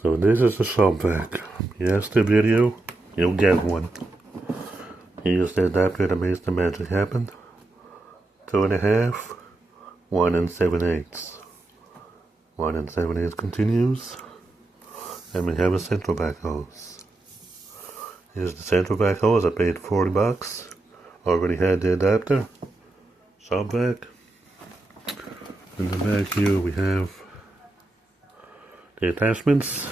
So this is the Shopvac. Yes, the video, you'll get one. Here's the adapter that makes the magic happen. 2.5, 1 7/8. 1 7/8 continues. And we have a central back hose. Here's the central back hose. I paid $40. Already had the adapter. Shopvac. In the back here we have the attachments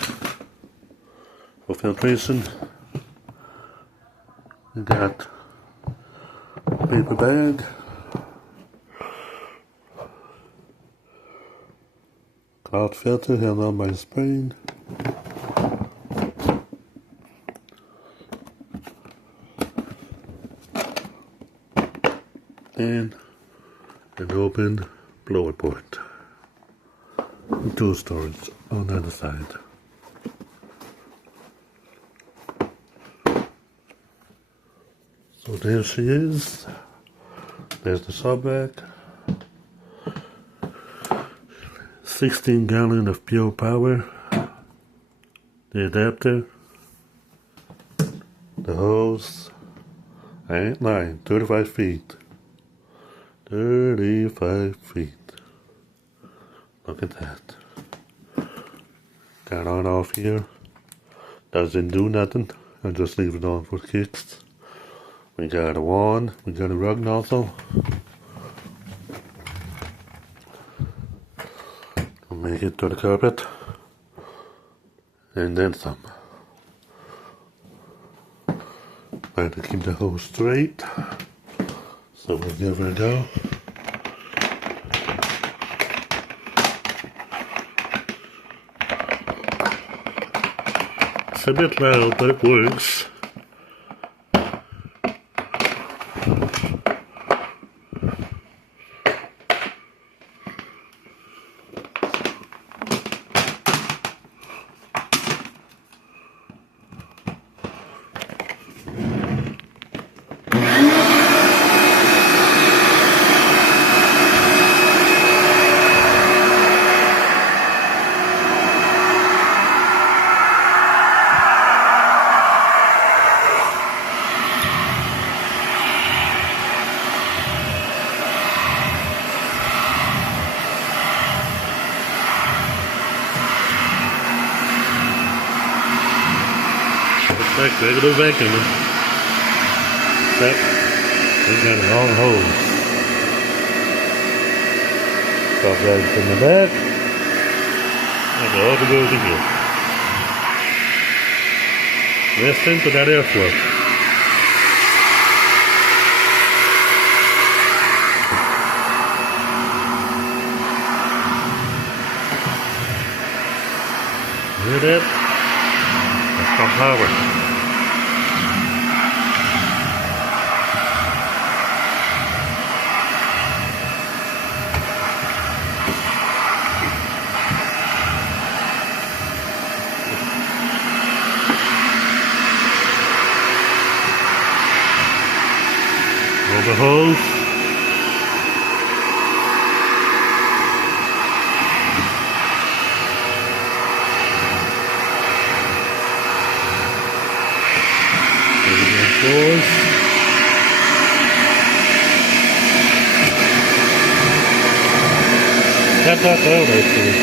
for filtration. We got a paper bag, cloud filter held on by a spring, and an open blower port. Tool storage on the other side. So there she is. There's the Shopvac. 16 gallon of pure power. The adapter. The hose. I ain't lying. 35 feet. 35 feet. Look at that. Got on off here. Doesn't do nothing. I just leave it on for kicks. We got a wand. We got a rug nozzle. We'll make it to the carpet. And then some. Trying to keep the hose straight. So we'll give her a go. It's a bit loud, but it works. Like regular vacuuming. Except we got a long hose. Shopvac in the back. And the other goes in here. Listen to that airflow. Hear that? That's my power. The hose. That's not down actually.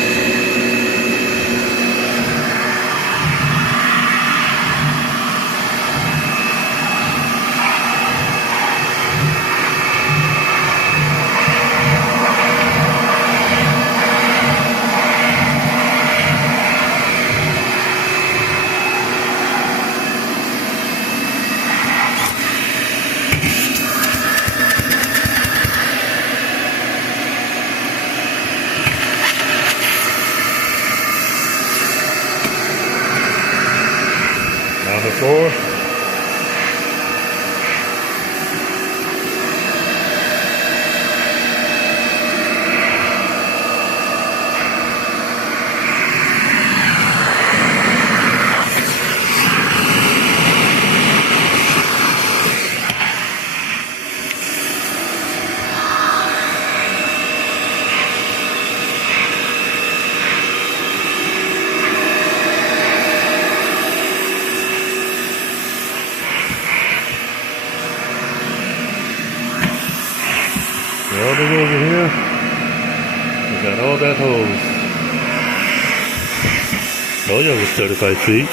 On the floor. look over here. We got all that hose. Oh yeah, it was 35 feet.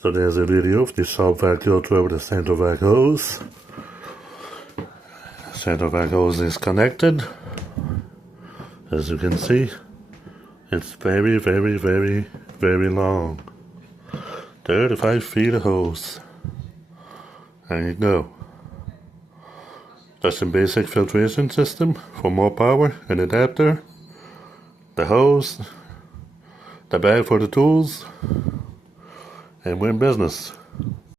So there's a video of the Shopvac filter with the Shopvac hose. Shopvac hose is connected. As you can see, it's very, very, very, very long. 35 feet of hose. There you go. That's a basic filtration system for more power, an adapter, the hose, the bag for the tools, and we're in business.